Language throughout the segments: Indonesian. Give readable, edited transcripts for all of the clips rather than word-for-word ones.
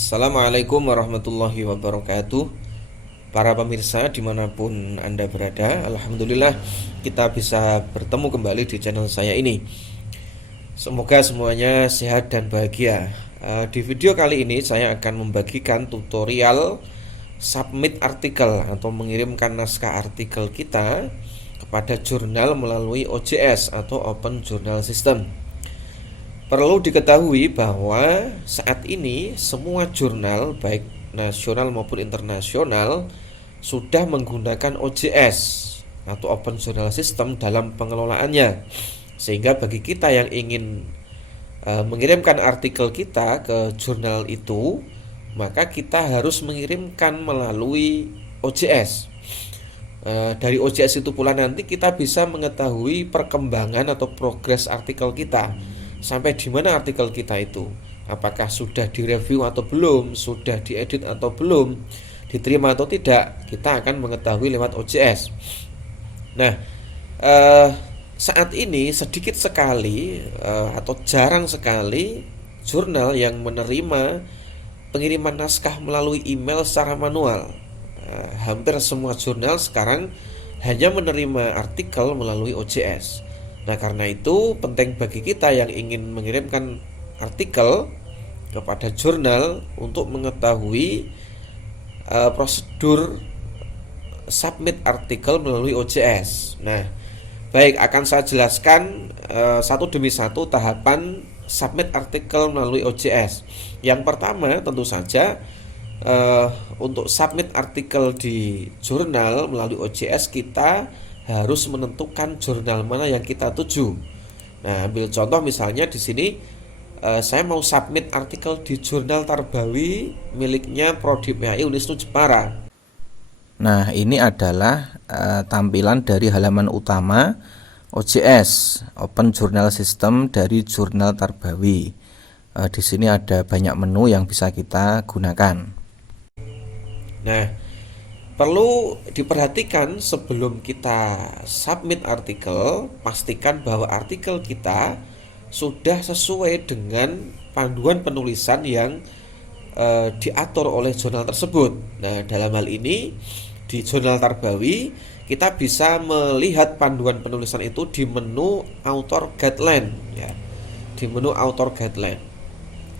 Assalamualaikum warahmatullahi wabarakatuh. Para pemirsa dimanapun Anda berada, Alhamdulillah kita bisa bertemu kembali di channel saya ini. Semoga semuanya sehat dan bahagia. Di video kali ini saya akan membagikan tutorial submit artikel atau mengirimkan naskah artikel kita kepada jurnal melalui OJS atau Open Journal System. Perlu diketahui bahwa saat ini semua jurnal baik nasional maupun internasional sudah menggunakan OJS atau Open Journal System dalam pengelolaannya. Sehingga bagi kita yang ingin mengirimkan artikel kita ke jurnal itu, maka kita harus mengirimkan melalui OJS. Dari OJS itu pula nanti kita bisa mengetahui perkembangan atau progres artikel kita. Sampai di mana artikel kita itu, apakah sudah direview atau belum, sudah diedit atau belum, diterima atau tidak, kita akan mengetahui lewat OJS. Nah, saat ini sedikit sekali atau jarang sekali jurnal yang menerima pengiriman naskah melalui email secara manual. Hampir semua jurnal sekarang hanya menerima artikel melalui OJS. Nah, karena itu penting bagi kita yang ingin mengirimkan artikel kepada jurnal untuk mengetahui prosedur submit artikel melalui OJS. Nah, baik, akan saya jelaskan satu demi satu tahapan submit artikel melalui OJS. Yang pertama tentu saja untuk submit artikel di jurnal melalui OJS kita harus menentukan jurnal mana yang kita tuju. Nah, ambil contoh misalnya di sini saya mau submit artikel di jurnal Tarbawi miliknya Prodi PAI Unisnu Jepara. Nah, ini adalah tampilan dari halaman utama OJS Open Journal System dari Jurnal Tarbawi. Di sini ada banyak menu yang bisa kita gunakan. Nah, perlu diperhatikan sebelum kita submit artikel, pastikan bahwa artikel kita sudah sesuai dengan panduan penulisan yang diatur oleh jurnal tersebut. Nah, dalam hal ini di jurnal Tarbawi kita bisa melihat panduan penulisan itu di menu author guideline ya. Di menu author guideline.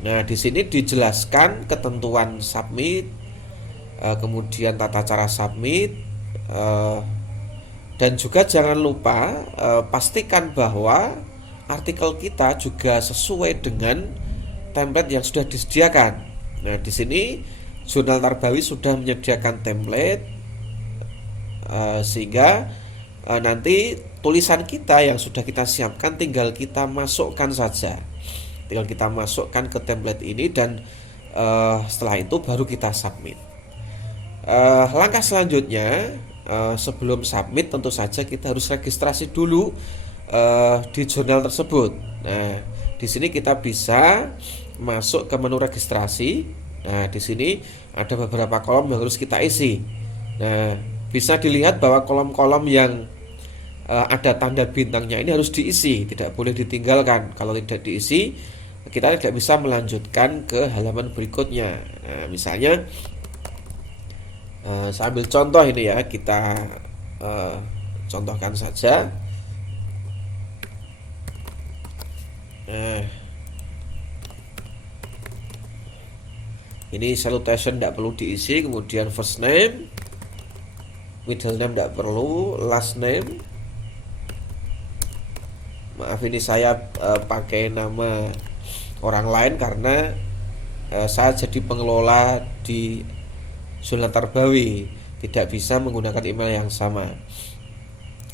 Nah, di sini dijelaskan ketentuan submit, kemudian tata cara submit, dan juga jangan lupa pastikan bahwa artikel kita juga sesuai dengan template yang sudah disediakan. Nah, di sini Jurnal Tarbawi sudah menyediakan template sehingga nanti tulisan kita yang sudah kita siapkan tinggal kita masukkan saja. Tinggal kita masukkan ke template ini dan setelah itu baru kita submit. Langkah selanjutnya sebelum submit tentu saja kita harus registrasi dulu di jurnal tersebut. Nah, di sini kita bisa masuk ke menu registrasi. Nah, di sini ada beberapa kolom yang harus kita isi. Nah, bisa dilihat bahwa kolom-kolom yang ada tanda bintangnya ini harus diisi, tidak boleh ditinggalkan. Kalau tidak diisi, kita tidak bisa melanjutkan ke halaman berikutnya. Nah, misalnya saya ambil contoh ini ya, kita contohkan saja. Nah, ini salutation tidak perlu diisi, kemudian first name, middle name tidak perlu, last name. Maaf, ini saya pakai nama orang lain karena saya jadi pengelola di Jurnal Tarbawi, tidak bisa menggunakan email yang sama.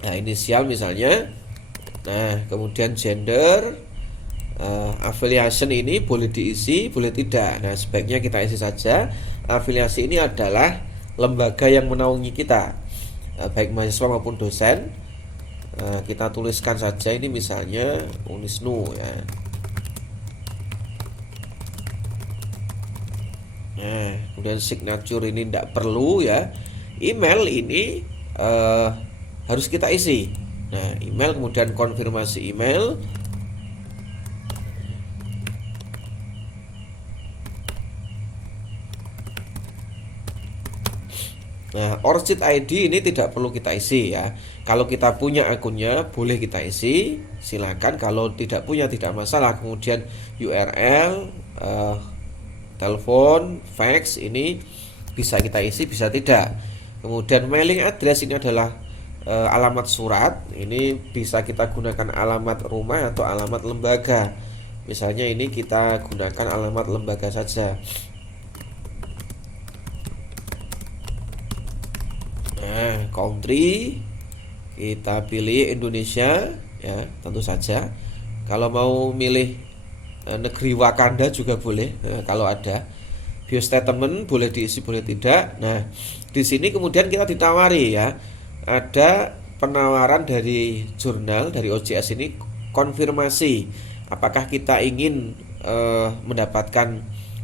Nah, inisial misalnya. Nah, kemudian gender, affiliation ini boleh diisi, boleh tidak. Nah, sebaiknya kita isi saja. Afiliasi ini adalah lembaga yang menaungi kita, baik mahasiswa maupun dosen. Kita tuliskan saja ini misalnya Unisnu ya. Nah, kemudian signature ini tidak perlu ya. Email ini harus kita isi. Nah, email kemudian konfirmasi email. Nah, ORCID ID ini tidak perlu kita isi ya. Kalau kita punya akunnya boleh kita isi, silakan. Kalau tidak punya tidak masalah. Kemudian URL, telepon, fax ini bisa kita isi, bisa tidak. Kemudian mailing address ini adalah alamat surat. Ini bisa kita gunakan alamat rumah atau alamat lembaga. Misalnya ini kita gunakan alamat lembaga saja. Nah, country kita pilih Indonesia ya, tentu saja. Kalau mau milih negeri Wakanda juga boleh, kalau ada. Biostatement boleh diisi boleh tidak. Nah, di sini kemudian kita ditawari ya. Ada penawaran dari jurnal dari OJS ini, konfirmasi apakah kita ingin mendapatkan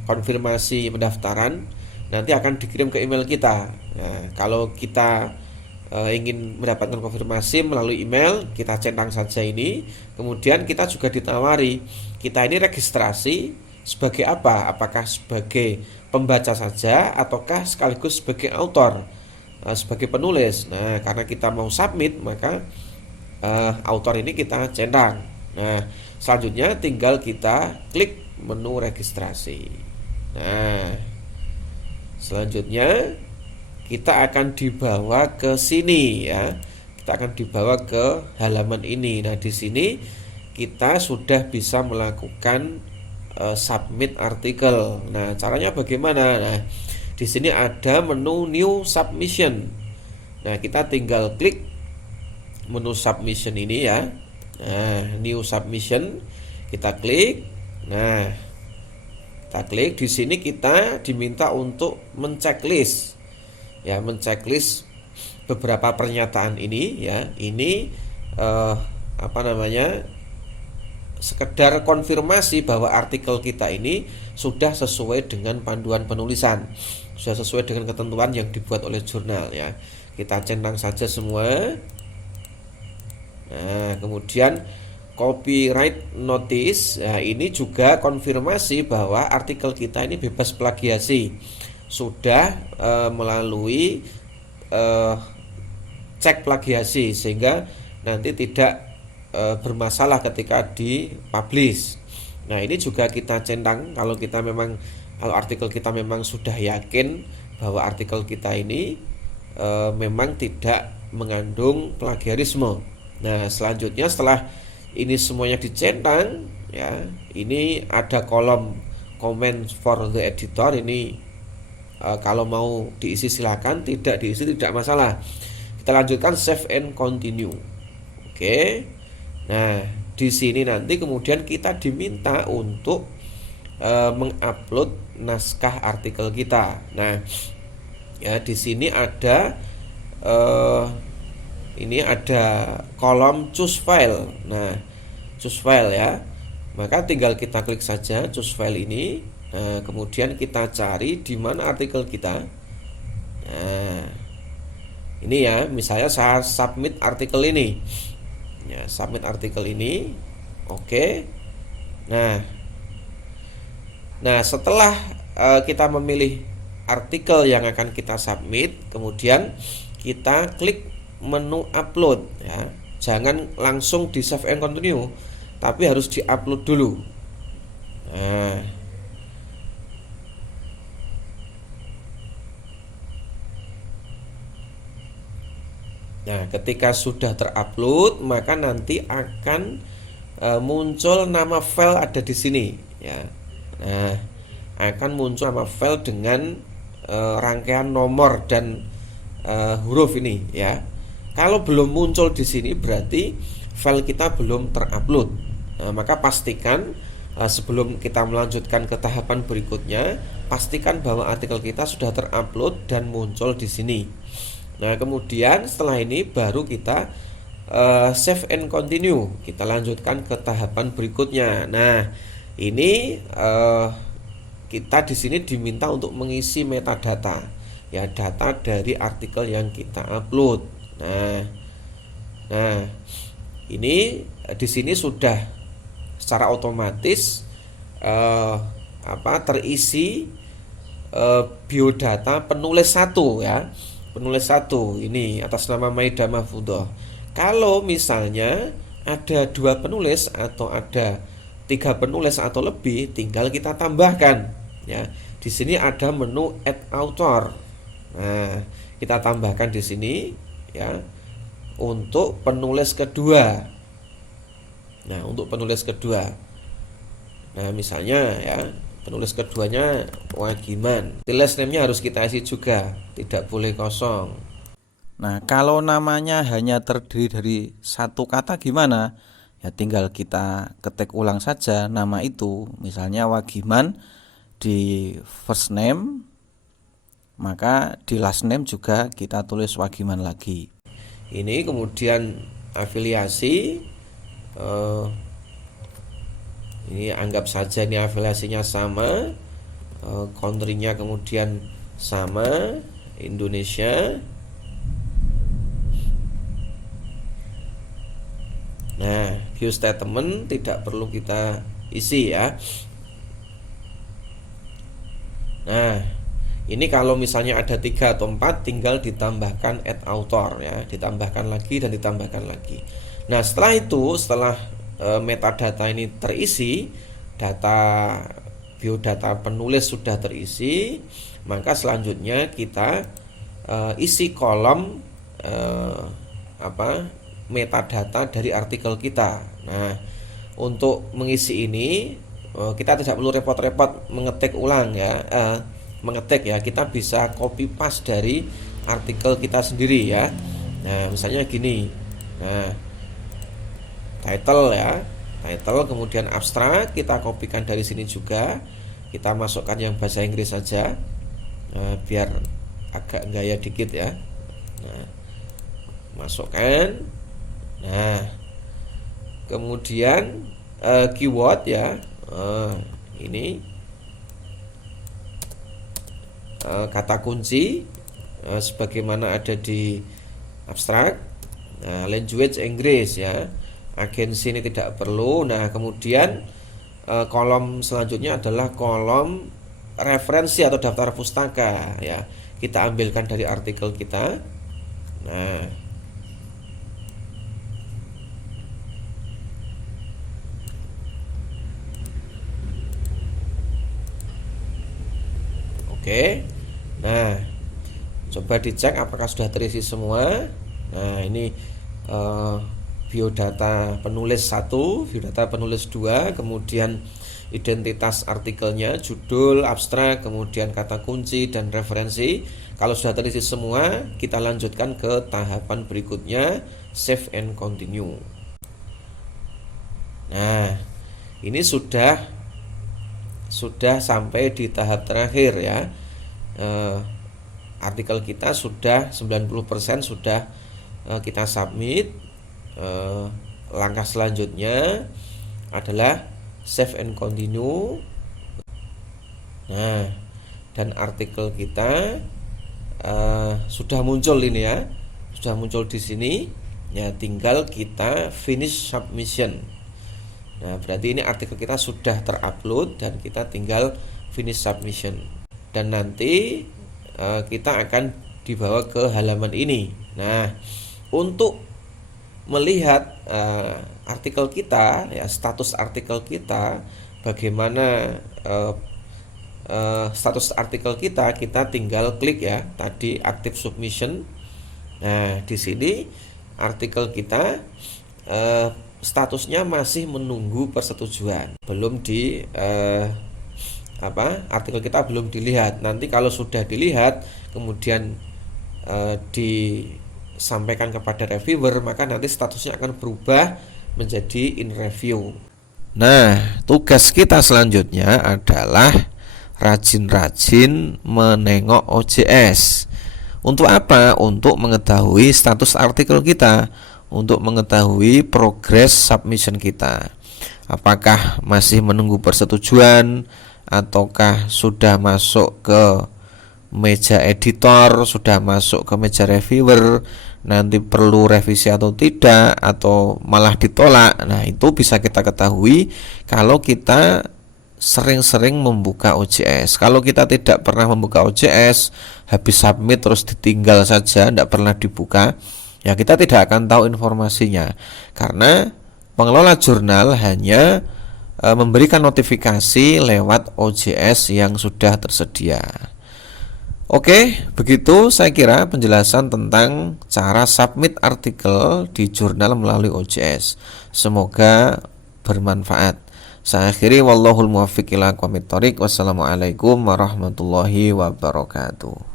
konfirmasi pendaftaran, nanti akan dikirim ke email kita. Nah, kalau kita ingin mendapatkan konfirmasi melalui email, kita centang saja ini. Kemudian kita juga ditawari, kita ini registrasi sebagai apa? Apakah sebagai pembaca saja ataukah sekaligus sebagai autor, sebagai penulis. Nah, karena kita mau submit, maka autor ini kita centang. Nah, selanjutnya tinggal kita klik menu registrasi. Nah, selanjutnya kita akan dibawa ke sini ya. Kita akan dibawa ke halaman ini. Nah, di sini kita sudah bisa melakukan submit artikel. Nah, caranya bagaimana? Nah, di sini ada menu new submission. Nah, kita tinggal klik menu submission ini ya. Nah, new submission kita klik. Nah, kita klik di sini, kita diminta untuk menceklis ya, menceklis beberapa pernyataan ini ya. Ini sekedar konfirmasi bahwa artikel kita ini sudah sesuai dengan panduan penulisan, sudah sesuai dengan ketentuan yang dibuat oleh jurnal ya. Kita centang saja semua. Nah, kemudian copyright notice, ya, ini juga konfirmasi bahwa artikel kita ini bebas plagiasi, sudah melalui cek plagiasi, sehingga nanti tidak bermasalah ketika dipublish. Nah, ini juga kita centang kalau artikel kita memang sudah yakin bahwa artikel kita ini memang tidak mengandung plagiarisme. Nah, selanjutnya setelah ini semuanya dicentang ya, ini ada kolom comment for the editor. Ini kalau mau diisi silakan, tidak diisi tidak masalah. Kita lanjutkan save and continue. Oke. Nah, di sini nanti kemudian kita diminta untuk mengupload naskah artikel kita. Nah, ya di sini ada ini ada kolom choose file. Nah, choose file ya. Maka tinggal kita klik saja choose file ini. Nah, kemudian kita cari di mana artikel kita. Nah, ini ya, misalnya saya submit artikel ini. Ya, submit artikel ini. Oke. Nah, setelah kita memilih artikel yang akan kita submit, kemudian kita klik menu upload ya. Jangan langsung di save and continue, tapi harus di-upload dulu. Nah, ketika sudah terupload, maka nanti akan muncul nama file ada di sini ya. Nah, akan muncul nama file dengan rangkaian nomor dan huruf ini ya. Kalau belum muncul di sini berarti file kita belum terupload. Nah, maka pastikan sebelum kita melanjutkan ke tahapan berikutnya, pastikan bahwa artikel kita sudah terupload dan muncul di sini. Nah, kemudian setelah ini baru kita save and continue. Kita lanjutkan ke tahapan berikutnya. Nah, ini kita di sini diminta untuk mengisi metadata, ya, data dari artikel yang kita upload. Nah, ini di sini sudah secara otomatis terisi biodata penulis 1 ya. penulis 1 ini atas nama Maida Mahfudzoh. Kalau misalnya ada 2 penulis atau ada 3 penulis atau lebih, tinggal kita tambahkan ya. Di sini ada menu add author. Nah, kita tambahkan di sini ya untuk penulis kedua. Nah, untuk penulis kedua. Nah, misalnya ya, penulis keduanya Wagiman. Di last name-nya harus kita isi juga, tidak boleh kosong. Nah, kalau namanya hanya terdiri dari satu kata gimana? Ya tinggal kita ketik ulang saja nama itu. Misalnya Wagiman di first name, maka di last name juga kita tulis Wagiman lagi. Ini kemudian afiliasi, ini anggap saja ini afiliasinya sama, country-nya kemudian sama, Indonesia. Nah, view statement tidak perlu kita isi ya. Nah, ini kalau misalnya ada 3 atau 4, tinggal ditambahkan add author ya, ditambahkan lagi dan ditambahkan lagi. Nah, setelah itu, setelah metadata ini terisi, data biodata penulis sudah terisi, maka selanjutnya kita isi kolom metadata dari artikel kita. Nah, untuk mengisi ini kita tidak perlu repot-repot mengetik ulang ya, mengetik ya, kita bisa copy paste dari artikel kita sendiri ya. Nah, misalnya gini. Nah, title ya, title kemudian abstrak kita kopikan dari sini juga. Kita masukkan yang bahasa Inggris saja, biar agak gaya dikit ya. Nah, masukkan. Nah, kemudian keyword ya, ini kata kunci sebagaimana ada di abstrak. Nah, language Inggris ya, agensi ini tidak perlu. Nah, kemudian kolom selanjutnya adalah kolom referensi atau daftar pustaka ya, kita ambilkan dari artikel kita. Nah, oke. Nah, coba dicek apakah sudah terisi semua. Nah, ini biodata penulis 1, biodata penulis 2, kemudian identitas artikelnya, judul, abstrak, kemudian kata kunci dan referensi. Kalau sudah terisi semua, kita lanjutkan ke tahapan berikutnya, save and continue. Nah, ini sudah sampai di tahap terakhir ya. Artikel kita sudah 90% sudah kita submit. Langkah selanjutnya adalah save and continue. Nah, dan artikel kita sudah muncul ini ya, sudah muncul di sini ya, tinggal kita finish submission. Nah, berarti ini artikel kita sudah terupload dan kita tinggal finish submission. Dan nanti kita akan dibawa ke halaman ini. Nah, untuk melihat artikel kita ya, status artikel kita, bagaimana status artikel kita tinggal klik ya, tadi active submission. Nah, di sini artikel kita statusnya masih menunggu persetujuan, belum di artikel kita belum dilihat. Nanti kalau sudah dilihat kemudian disampaikan kepada reviewer, maka nanti statusnya akan berubah menjadi in review. Nah, tugas kita selanjutnya adalah rajin-rajin menengok OJS. Untuk apa? Untuk mengetahui status artikel kita, untuk mengetahui progres submission kita. Apakah masih menunggu persetujuan, ataukah sudah masuk ke meja editor, sudah masuk ke meja reviewer, nanti perlu revisi atau tidak, atau malah ditolak. Nah, itu bisa kita ketahui kalau kita sering-sering membuka OJS. Kalau kita tidak pernah membuka OJS, habis submit terus ditinggal saja, tidak pernah dibuka, ya kita tidak akan tahu informasinya. Karena pengelola jurnal hanya memberikan notifikasi lewat OJS yang sudah tersedia. Oke, begitu saya kira penjelasan tentang cara submit artikel di jurnal melalui OJS. Semoga bermanfaat. Saya akhiri, wallahul muwaffiq ila aqwamit thoriq. Wassalamualaikum warahmatullahi wabarakatuh.